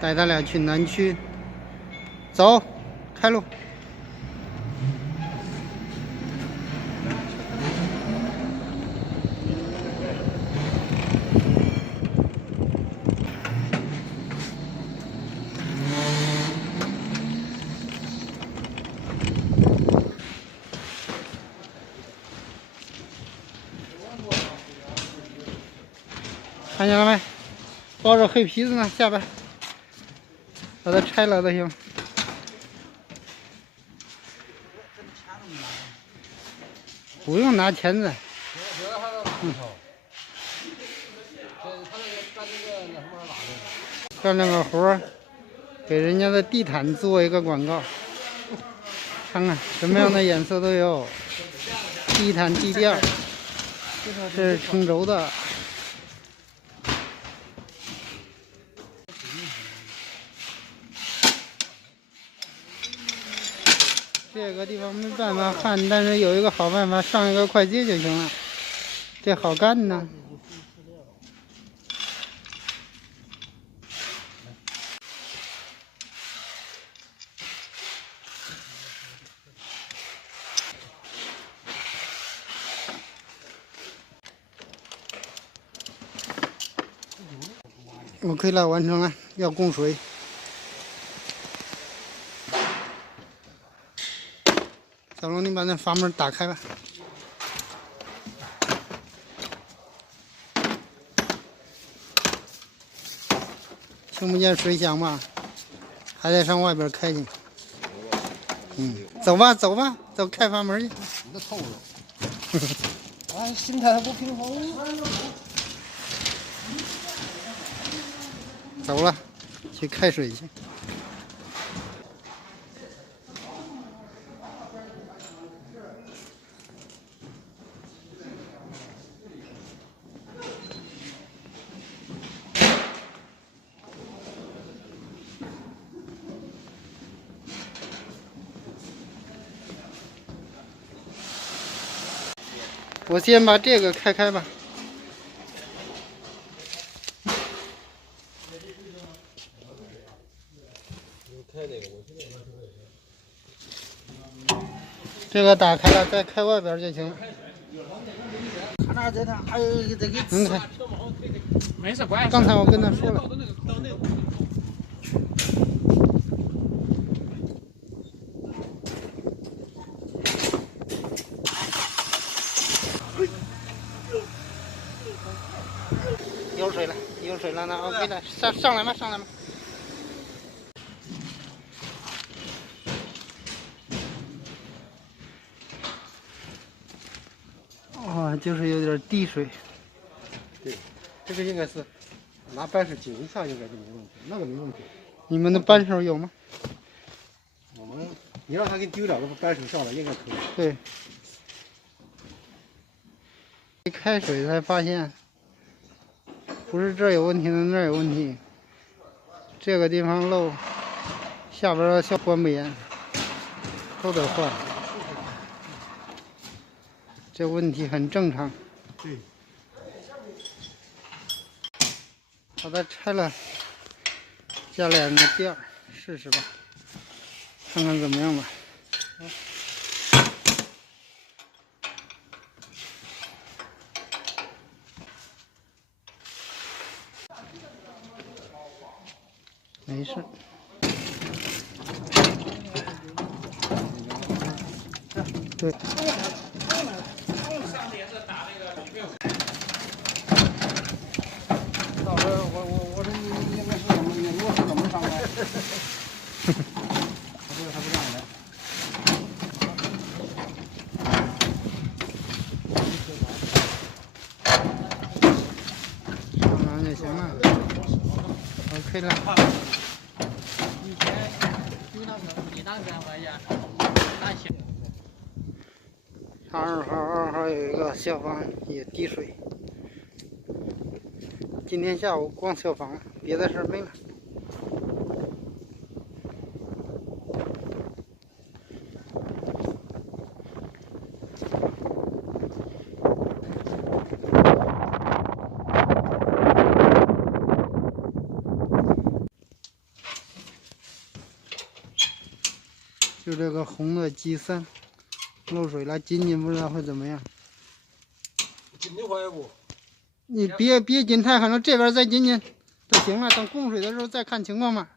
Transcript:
带他俩去南区，走，开路。看见了没？包着黑皮子呢，下边把它拆了都行。不用拿钳子。干这个活，给人家的地毯做一个广告。看看什么样的颜色都有，地毯地垫，这是成轴的。这个地方没办法焊，但是有一个好办法，上一个快捷就行了。这好干呢。OK 了，完成了，要供水。小龙，你把那阀门打开吧。听不见水响吧？还得上外边开去。走吧，走吧，走开阀门去。你这透了。哎，心态不平衡。走了，去开水去。我先把这个开吧。这个打开了，再开外边就行了。看哪这他还有这个。能开。没事，关。刚才我跟他说了。有水了，有水了，那 OK 了，上来吧，上来吧。哦，就是有点滴水。对，这个应该是拿扳手紧一下，应该就没问题，那个没问题。你们的扳手有吗？我们，你让他给你丢两个扳手上来，应该可以。对。一开水才发现，不是这儿有问题的，那儿有问题。这个地方漏，下边的小关不严，都得换。这问题很正常。对。把它拆了，加两个垫儿试试吧，看看怎么样吧。没事。对。到时候我说你应该是怎么螺丝怎么上来？他不让来。上完就行了。OK 了。以前有那个一档干活呀，大小。2号有一个消防也滴水。今天下午光消防，别的事儿没了。就这个红的G3漏水了，紧不知道会怎么样。紧的话也不。你别紧太狠了，这边再紧就行了。等供水的时候再看情况吧。